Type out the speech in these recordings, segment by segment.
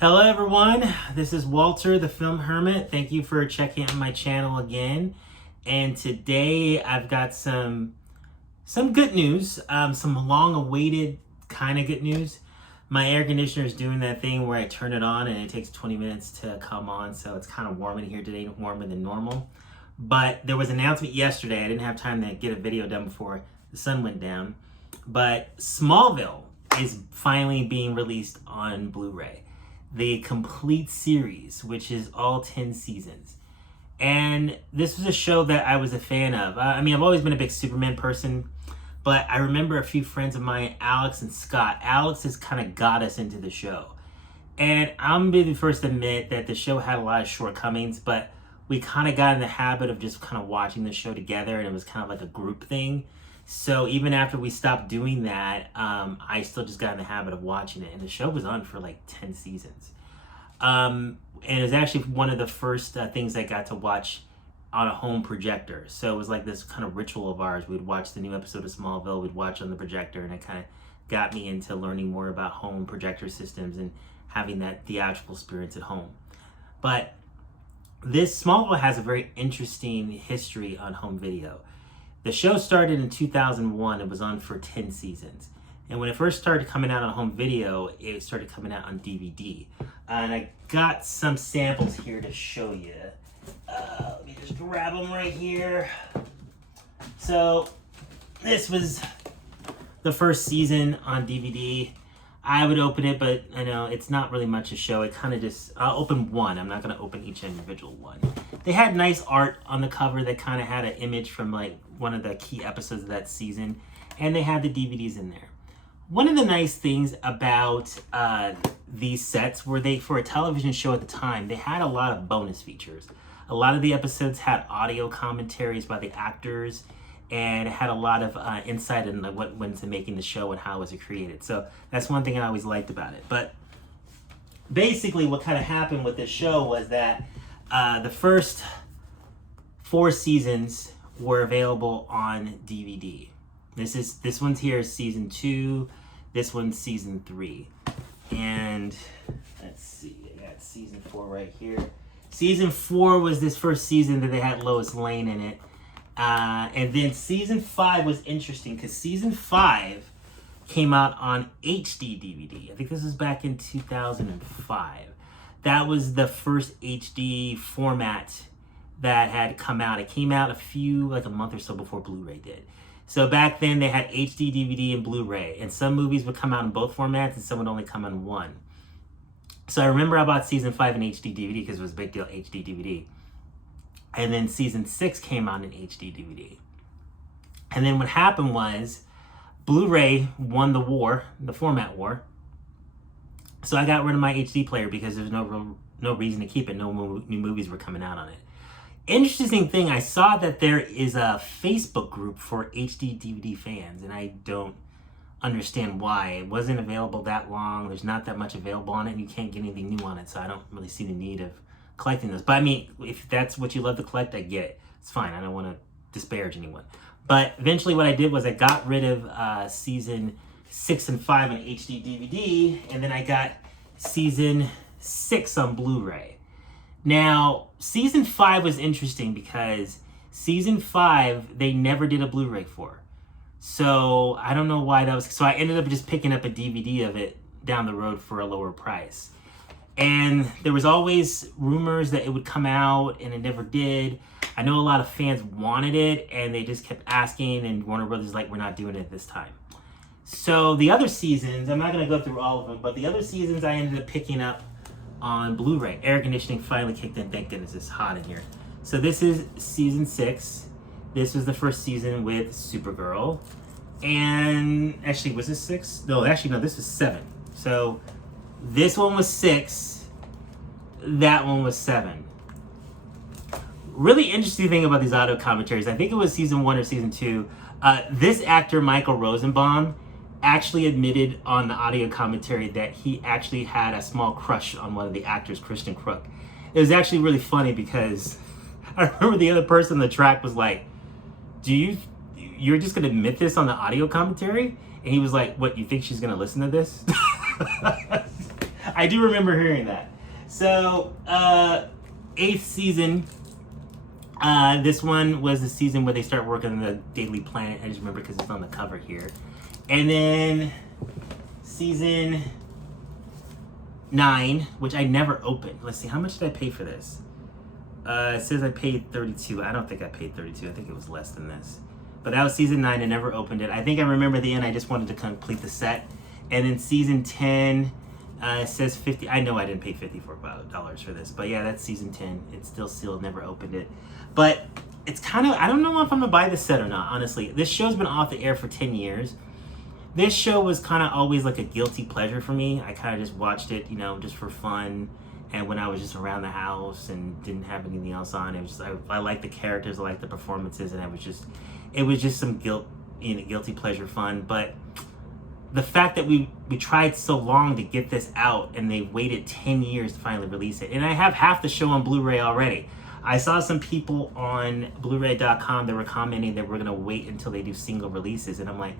Hello everyone, this is Walter, the Film Hermit. Thank you for checking out my channel again. And today I've got some good news, some long-awaited kind of good news. My air conditioner is doing that thing where I turn it on and it takes 20 minutes to come on, so it's kind of warm in here today, warmer than normal. But there was an announcement yesterday. I didn't have time to get a video done before the sun went down. But Smallville is finally being released on Blu-ray. The complete series, which is all 10 seasons. And this was a show that I was a fan of. I've always been a big Superman person, but I remember a few friends of mine, Alex and Scott. Alex has kind of got us into the show. And I'm going to be the first to admit that the show had a lot of shortcomings, but we kind of got in the habit of just kind of watching the show together, and it was kind of like a group thing. So even after we stopped doing that, I still just got in the habit of watching it. And the show was on for like 10 seasons. And it was actually one of the first things I got to watch on a home projector. So it was like this kind of ritual of ours. We'd watch the new episode of Smallville, we'd watch on the projector, and it kind of got me into learning more about home projector systems and having that theatrical experience at home. But this Smallville has a very interesting history on home video. The show started in 2001. It was on for 10 seasons. And when it first started coming out on home video, it started coming out on DVD. And I got some samples here to show you. Let me just grab them right here. So this was the first season on DVD. I would open it, but I know it's not really much to show. It kind of just, I'll open one. I'm not going to open each individual one. They had nice art on the cover that kind of had an image from like one of the key episodes of that season. And they had the DVDs in there. One of the nice things about these sets were for a television show at the time, they had a lot of bonus features. A lot of the episodes had audio commentaries by the actors, and it had a lot of insight in what went into making the show and how it was created. So that's one thing I always liked about it. But basically what kind of happened with this show was that the first 4 seasons were available on DVD. This one's here is season 2, this one's season 3. And let's see, I got season 4 right here. Season 4 was this first season that they had Lois Lane in it. And then season 5 was interesting because season 5 came out on HD DVD. I think this was back in 2005. That was the first HD format that had come out. It came out like a month or so before Blu-ray did. So back then they had HD DVD and Blu-ray, and some movies would come out in both formats and some would only come in one. So I remember I bought season 5 in HD DVD because it was a big deal, HD DVD. And then season 6 came out in HD DVD. And then what happened was Blu-ray won the war, the format war. So I got rid of my HD player because there's no reason to keep it. No new movies were coming out on it. Interesting thing, I saw that there is a Facebook group for HD DVD fans, and I don't understand why. It wasn't available that long. There's not that much available on it, and you can't get anything new on it, so I don't really see the need of collecting those. But I mean, if that's what you love to collect, I get it. It's fine. I don't want to disparage anyone. But eventually what I did was I got rid of season 6 and 5 on HD DVD, and then I got season 6 on Blu-ray. Now, season 5 was interesting because season 5, they never did a Blu-ray for. So I don't know why that was. So I ended up just picking up a DVD of it down the road for a lower price. And there was always rumors that it would come out, and it never did. I know a lot of fans wanted it, and they just kept asking, and Warner Brothers like, we're not doing it this time. So the other seasons, I'm not going to go through all of them, but the other seasons I ended up picking up on Blu-ray. Air conditioning finally kicked in. Thank goodness it's hot in here. So this is season 6. This was the first season with Supergirl. And actually, was this 6? No, this is 7. So this one was 6. That one was 7. Really interesting thing about these audio commentaries, I think it was season 1 or season 2. This actor, Michael Rosenbaum, actually admitted on the audio commentary that he actually had a small crush on one of the actors, Christian Crook. It was actually really funny because I remember the other person on the track was like, you're just gonna admit this on the audio commentary? And he was like, what, you think she's gonna listen to this? I I do remember hearing that. So, 8th season. This one was the season where they start working on the Daily Planet. I just remember because it's on the cover here. And then season 9, which I never opened. Let's see, how much did I pay for this? It says I paid $32. I don't think I paid $32. I think it was less than this. But that was season 9. I never opened it. I think I remember the end. I just wanted to complete the set. And then season 10, it says 50. I know I didn't pay $54 for this. But yeah, that's season 10. It's still sealed. Never opened it. But it's kind of, I don't know if I'm going to buy this set or not, honestly. This show's been off the air for 10 years. This show was kind of always like a guilty pleasure for me. I kind of just watched it, just for fun. And when I was just around the house and didn't have anything else on, it was just, I liked the characters, I liked the performances, and it was just some guilty pleasure fun. But the fact that we tried so long to get this out and they waited 10 years to finally release it. And I have half the show on Blu-ray already. I saw some people on Blu-ray.com that were commenting that we're going to wait until they do single releases. And I'm like,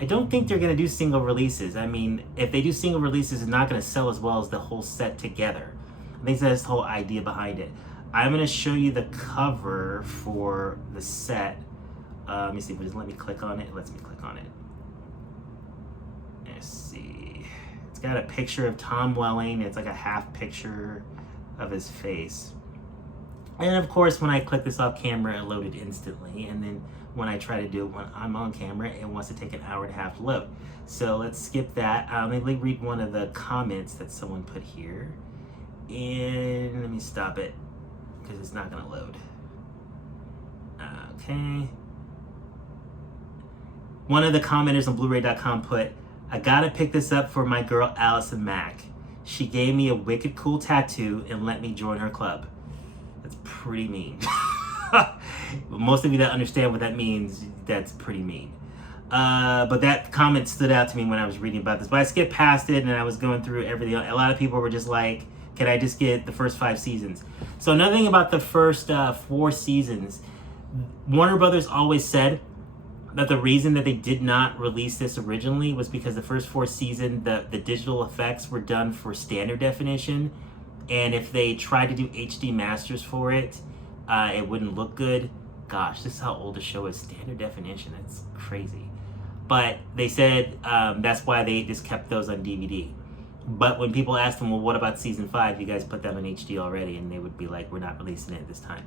I don't think they're going to do single releases. I mean, if they do single releases, it's not going to sell as well as the whole set together. I think that's the whole idea behind it. I'm going to show you the cover for the set. Let me see if it doesn't let me click on it. It lets me click on it. Let's see. It's got a picture of Tom Welling. It's like a half picture of his face. And of course, when I click this off camera, it loaded instantly. And then when I try to do it when I'm on camera, it wants to take an hour and a half to load. So let's skip that. Let me read one of the comments that someone put here. And let me stop it because it's not going to load. Okay. One of the commenters on Blu-ray.com put, I gotta pick this up for my girl Allison Mack. She gave me a wicked cool tattoo and let me join her club. That's pretty mean. Most of you that understand what that means, that's pretty mean. But that comment stood out to me when I was reading about this. But I skipped past it and I was going through everything. A lot of people were just like, can I just get the first 5 seasons? So another thing about the first 4 seasons, Warner Brothers always said that the reason that they did not release this originally was because the first 4 seasons, the digital effects were done for standard definition. And if they tried to do HD masters for it, it wouldn't look good. Gosh, this is how old the show is. Standard definition, that's crazy. But they said that's why they just kept those on DVD. But when people asked them, well, what about season 5? You guys put them in HD already, and they would be like, we're not releasing it this time.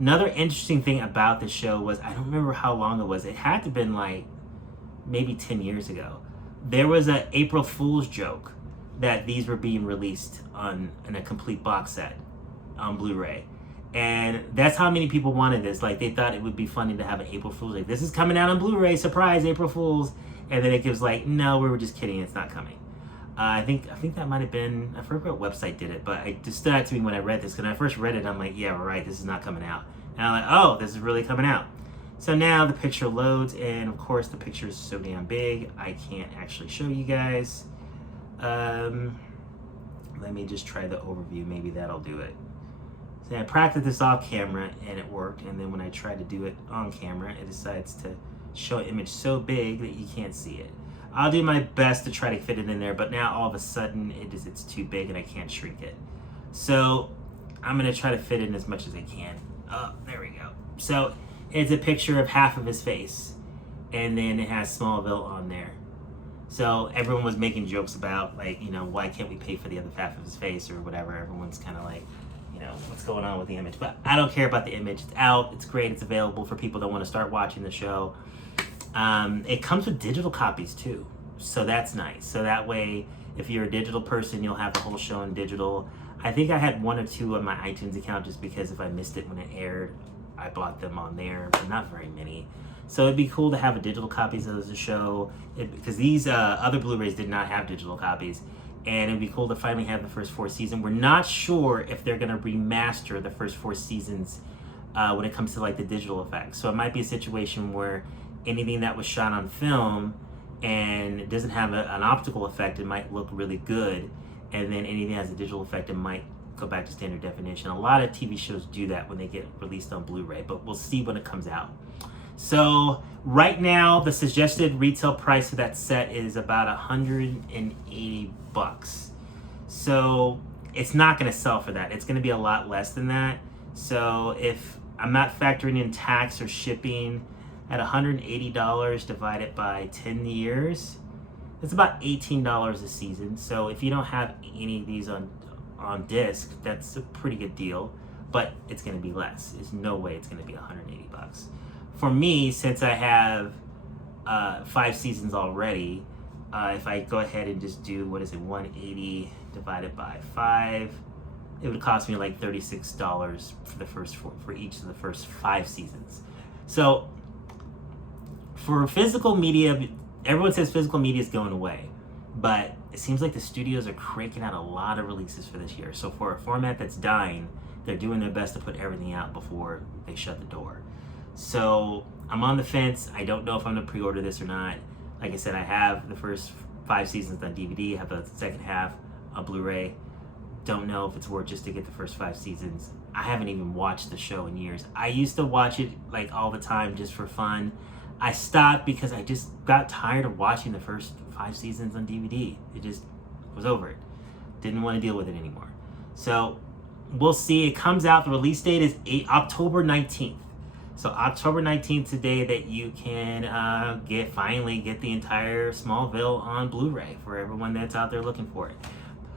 Another interesting thing about the show was, I don't remember how long it was. It had to have been like maybe 10 years ago. There was an April Fool's joke that these were being released in a complete box set on Blu-ray. And that's how many people wanted this. Like, they thought it would be funny to have an April Fool's. Like, this is coming out on Blu-ray, surprise, April Fool's. And then it was like, no, we were just kidding, it's not coming. I think that might have been, I forget what website did it, but it just stood out to me when I read this. Because when I first read it, I'm like, yeah, we're right, this is not coming out. And I'm like, oh, this is really coming out. So now the picture loads, and of course the picture is so damn big, I can't actually show you guys. Let me just try the overview, maybe that'll do it. So I practiced this off camera, and it worked, and then when I try to do it on camera, it decides to show an image so big that you can't see it. I'll do my best to try to fit it in there, but now all of a sudden it's too big and I can't shrink it. So I'm gonna try to fit in as much as I can. Oh, there we go. So it's a picture of half of his face, and then it has Smallville on there. So everyone was making jokes about, like, why can't we pay for the other half of his face or whatever. Everyone's kind of like, what's going on with the image? But I don't care about the image. It's out, it's great, it's available for people that want to start watching the show. It comes with digital copies too, so that's nice. So that way, if you're a digital person, you'll have the whole show in digital. I think I had 1 or 2 on my iTunes account just because if I missed it when it aired, I bought them on there, but not very many. So it'd be cool to have a digital copies of the show, because these other Blu-rays did not have digital copies. And it'd be cool to finally have the first 4 seasons. We're not sure if they're gonna remaster the first 4 seasons when it comes to like the digital effects. So it might be a situation where anything that was shot on film and it doesn't have an optical effect, it might look really good. And then anything that has a digital effect, it might go back to standard definition. A lot of TV shows do that when they get released on Blu-ray, but we'll see when it comes out. So right now, the suggested retail price for that set is about $180. So it's not going to sell for that. It's going to be a lot less than that. So if I'm not factoring in tax or shipping, at $180 divided by 10 years, it's about $18 a season. So if you don't have any of these on disc, that's a pretty good deal, but it's going to be less. There's no way it's going to be 180 bucks. For me, since I have 5 seasons already, if I go ahead and just do, 180 divided by 5, it would cost me like $36 for each of the first 5 seasons. So for physical media, everyone says physical media is going away, but it seems like the studios are cranking out a lot of releases for this year. So for a format that's dying, they're doing their best to put everything out before they shut the door. So I'm on the fence. I don't know if I'm gonna pre-order this or not. Like I said, I have the first 5 seasons on DVD, I have the second half on Blu-ray. Don't know if it's worth just to get the first 5 seasons. I haven't even watched the show in years. I used to watch it like all the time just for fun. I stopped because I just got tired of watching the first 5 seasons on DVD. It just was over it. Didn't want to deal with it anymore. So we'll see. It comes out, the release date is October 19th. So October 19th today that you can finally get the entire Smallville on Blu-ray for everyone that's out there looking for it.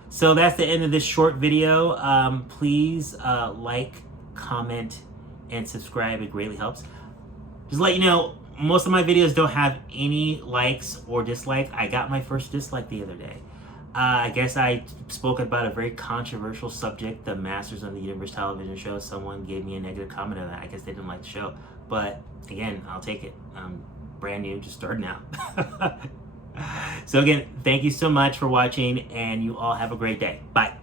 So that's the end of this short video. Please like, comment, and subscribe. It greatly helps. Just to let you know, most of my videos don't have any likes or dislikes. I got my first dislike the other day. I guess I spoke about a very controversial subject, the Masters of the Universe television show. Someone gave me a negative comment on that. I guess they didn't like the show. But again, I'll take it. I'm brand new, just starting out. So again, thank you so much for watching, and you all have a great day. Bye.